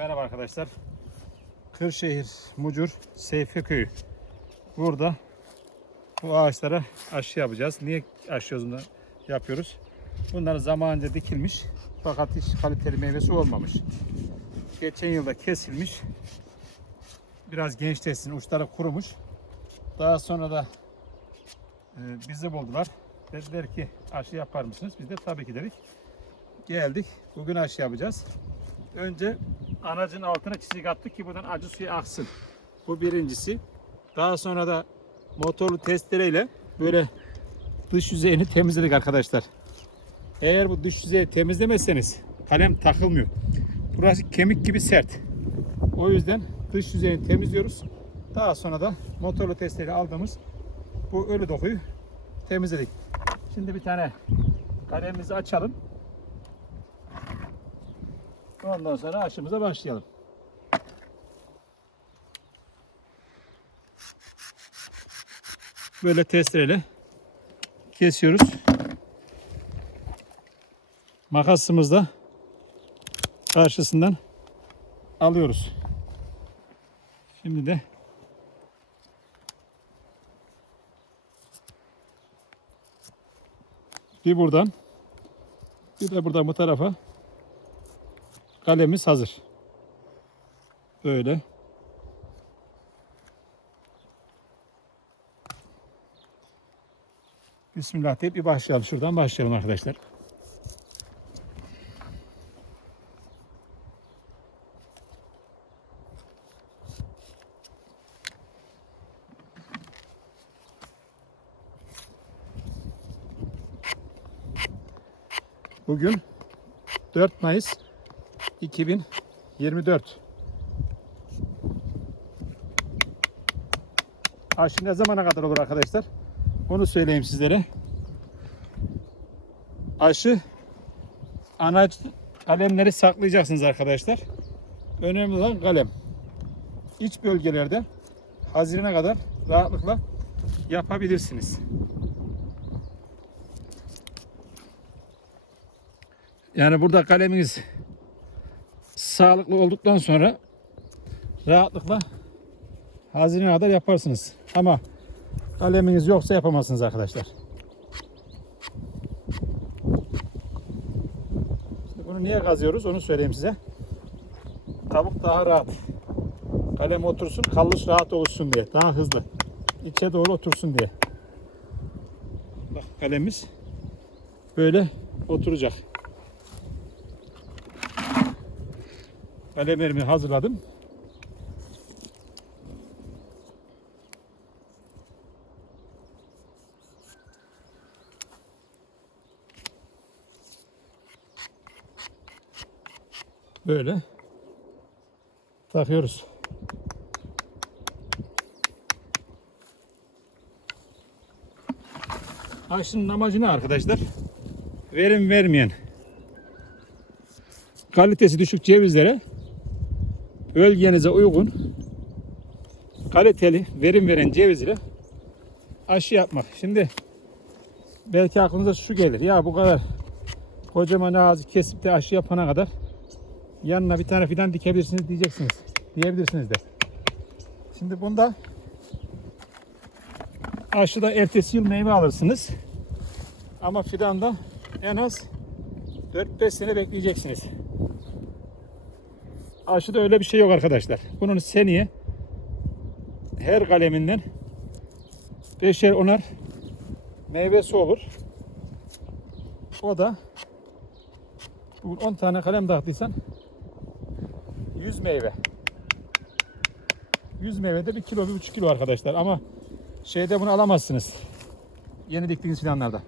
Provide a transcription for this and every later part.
Merhaba arkadaşlar. Kırşehir, Mucur, Seyfi Köyü. Burada bu ağaçlara aşı yapacağız. Niye aşı yolunda yapıyoruz? Bunlar zamanında dikilmiş fakat hiç kaliteli meyvesi olmamış. Geçen yılda kesilmiş. Biraz gençleşsin, uçları kurumuş. Daha sonra da e, bizi buldular. Dediler ki aşı yapar mısınız? Biz de tabii ki dedik. Geldik. Bugün aşı yapacağız. Önce anacın altına çizik attık ki buradan acı suyu aksın. Bu birincisi. Daha sonra da motorlu testereyle böyle dış yüzeyini temizledik arkadaşlar. Eğer bu dış yüzeyi temizlemezseniz kalem takılmıyor. Burası kemik gibi sert. O yüzden dış yüzeyini temizliyoruz. Daha sonra da motorlu testereyle aldığımız bu ölü dokuyu temizledik. Şimdi bir tane kalemimizi açalım. Ondan sonra aşımıza başlayalım. Böyle testereyle kesiyoruz. Makasımızla karşısından alıyoruz. Şimdi de bir buradan bir de buradan bu tarafa Kalemiz hazır. Böyle. Bismillah deyip bir başlayalım. Şuradan başlayalım arkadaşlar. Bugün 4 Mayıs 2024. Aşı ne zamana kadar olur arkadaşlar? Onu söyleyeyim sizlere. Aşı anaç kalemleri saklayacaksınız arkadaşlar. Önemli olan kalem. İç bölgelerde Haziran'a kadar rahatlıkla yapabilirsiniz. Yani burada kaleminiz sağlıklı olduktan sonra rahatlıkla hazine kadar yaparsınız. Ama kaleminiz yoksa yapamazsınız arkadaşlar. İşte bunu niye kazıyoruz onu söyleyeyim size. Kabuk daha rahat. Kalem otursun, kalış rahat oluşsun diye. Daha hızlı. İçe doğru otursun diye. Bak kalemimiz böyle oturacak. Kalemlerimi hazırladım. Böyle takıyoruz. Aşının amacı ne arkadaşlar? Verim vermeyen kalitesi düşük cevizlere bölgenize uygun kaliteli verim veren ceviz ile aşı yapmak. Şimdi belki aklınıza şu gelir. Ya bu kadar kocaman ağzı kesip de aşı yapana kadar yanına bir tane fidan dikebilirsiniz diyeceksiniz. Diyebilirsiniz de. Şimdi bunda aşıda ertesi yıl meyve alırsınız. Ama fidanda en az 4-5 sene bekleyeceksiniz. Aşıda öyle bir şey yok arkadaşlar. Bunun seneye her kaleminden beşer onar meyvesi olur. O da bugün 10 tane kalem dağıttıysan 100 meyve. 100 meyvede bir kilo, bir buçuk kilo arkadaşlar. Ama şeyde bunu alamazsınız. Yeni diktiğiniz fidanlarda.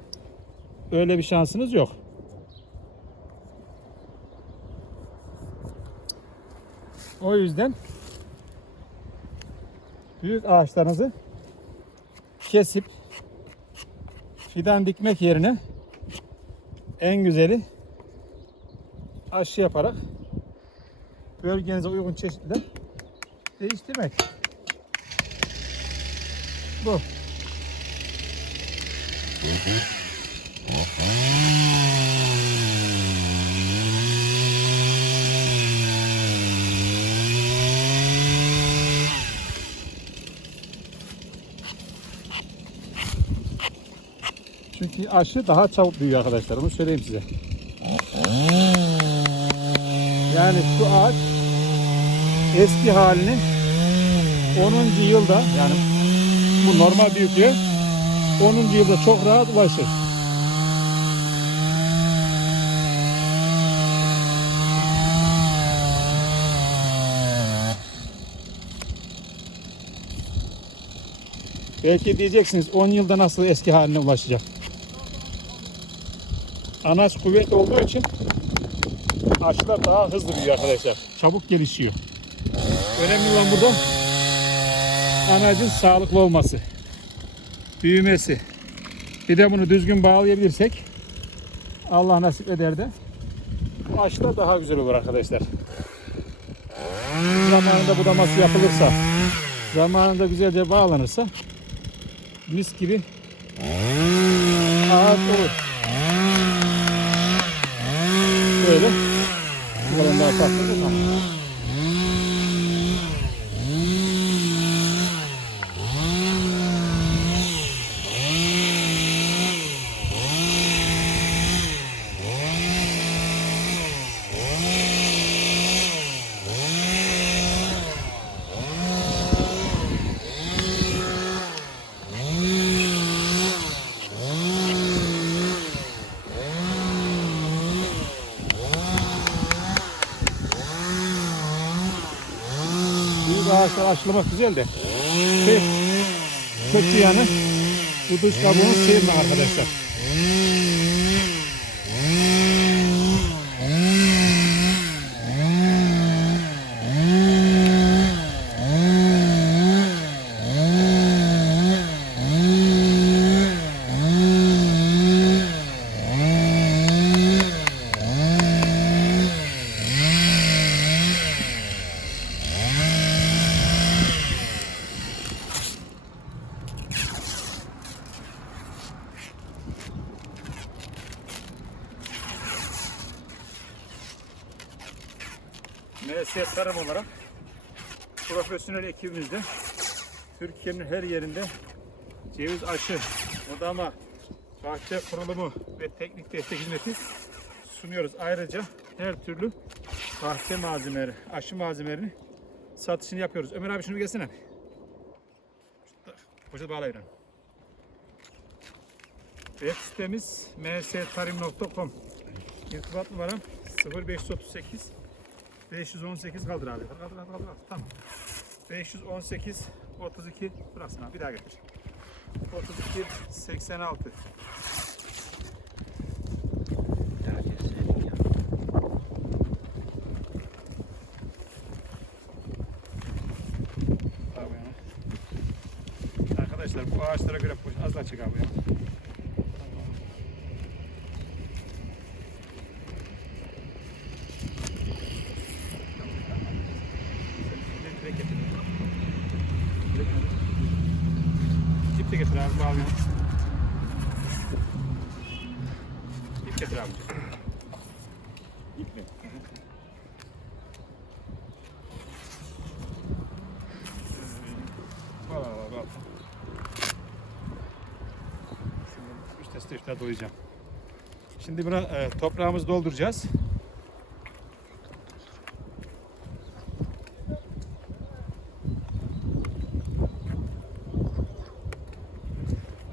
Öyle bir şansınız yok. O yüzden büyük ağaçlarınızı kesip fidan dikmek yerine en güzeli aşı yaparak bölgenize uygun çeşitler değiştirmek. Bu. eski aşı daha çabuk büyüyor arkadaşlar. Onu söyleyeyim size. Yani şu ağaç eski halini 10. yılda yani bu normal büyüklüğe 10. yılda çok rahat ulaşır. Belki diyeceksiniz 10 yılda nasıl eski haline ulaşacak? Anaç kuvvet olduğu için aşılar daha hızlı büyüyor arkadaşlar. Çabuk gelişiyor. Önemli olan burada anacın sağlıklı olması. Büyümesi. Bir de bunu düzgün bağlayabilirsek Allah nasip eder de bu aşılar daha güzel olur arkadaşlar. Zamanında budaması yapılırsa zamanında güzelce bağlanırsa mis gibi ağaç olur. Böyle. Bu kadar daha farklı da ağaçlar aşılamak güzel de. Tek kötü yanı bu dış kabuğunu sıyırmak arkadaşlar. MSS Tarım olarak profesyonel ekibimizde Türkiye'nin her yerinde ceviz aşı, odama, bahçe kurulumu ve teknik destek hizmeti sunuyoruz. Ayrıca her türlü bahçe malzemeleri, aşı malzemelerini satışını yapıyoruz. Ömer abi şunu gelsene. Poşet bağlayın. Web sitemiz mstarim.com İrtibat numaram 0538 518 kaldır abi. Kaldır kaldır kaldır. kaldır. Tamam. 518 32 bıraksın abi. Bir daha getir. 32 86 Abi ya. Arkadaşlar bu ağaçlara göre az çek abi ya. Direkt getir. Direkt getir. Getir abi. İp getir var. Şimdi üç testi üstüne doyacağım. Şimdi buna e, toprağımızı dolduracağız.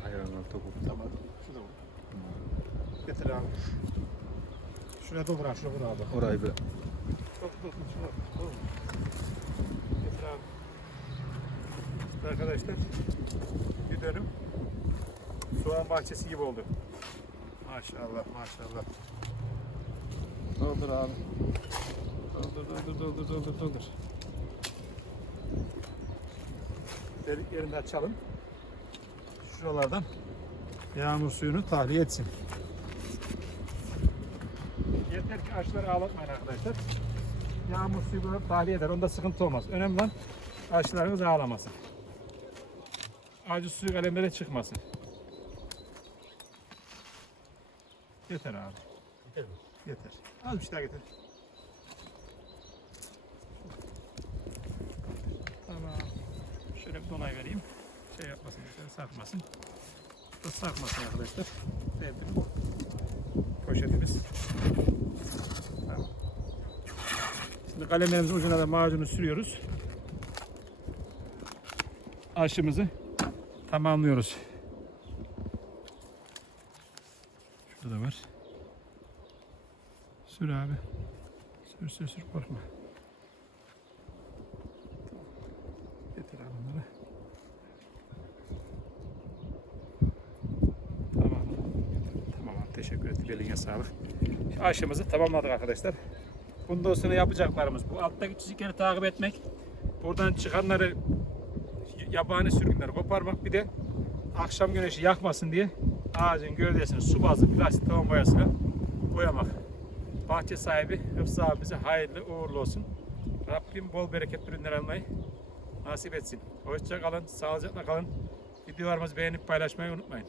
Ayağına topu. Tamam. Şurada vur. Getir abi. Şuraya doldur abi. Şuraya vur abi. Orayı. Şuraya doldur. Getir abi. İşte arkadaşlar bir dönüm soğan bahçesi gibi oldu. Maşallah maşallah. Doldur abi. Doldur doldur doldur doldur doldur. Delik yerini açalım. Şuralardan yağmur suyunu tahliye etsin. Yeter ki ağaçları ağlatmayın arkadaşlar. Yağmur suyu böyle tahliye eder. Onda sıkıntı olmaz. Önemli olan ağaçlarınız ağlamasın. Acı suyu kalemlere çıkmasın. Yeter abi. Yeter mi? Yeter. Az bir şey daha getir. Tamam. Şöyle bir donay vereyim. Şey yapmasın, sarkmasın. Da sarkmasın arkadaşlar. Sevdim bu. Poşetimiz. Şimdi kalemlerimizin ucuna da macunu sürüyoruz. Aşımızı tamamlıyoruz. Şurada da var. Sür abi. Sür sür sür korkma. Getir abi bunları. Tamam. Tamam abi teşekkür ettim. Eline sağlık. Aşımızı tamamladık arkadaşlar. Bundan sonra yapacaklarımız bu alttaki çizikleri takip etmek. Buradan çıkanları yabani sürgünleri koparmak bir de akşam güneşi yakmasın diye ağacın gövdesini su bazlı plastik tavan boyasıyla boyamak. Bahçe sahibi Hıfzı abimize hayırlı uğurlu olsun. Rabbim bol bereketli ürünler almayı nasip etsin. Hoşça kalın, sağlıcakla kalın. Videolarımızı beğenip paylaşmayı unutmayın.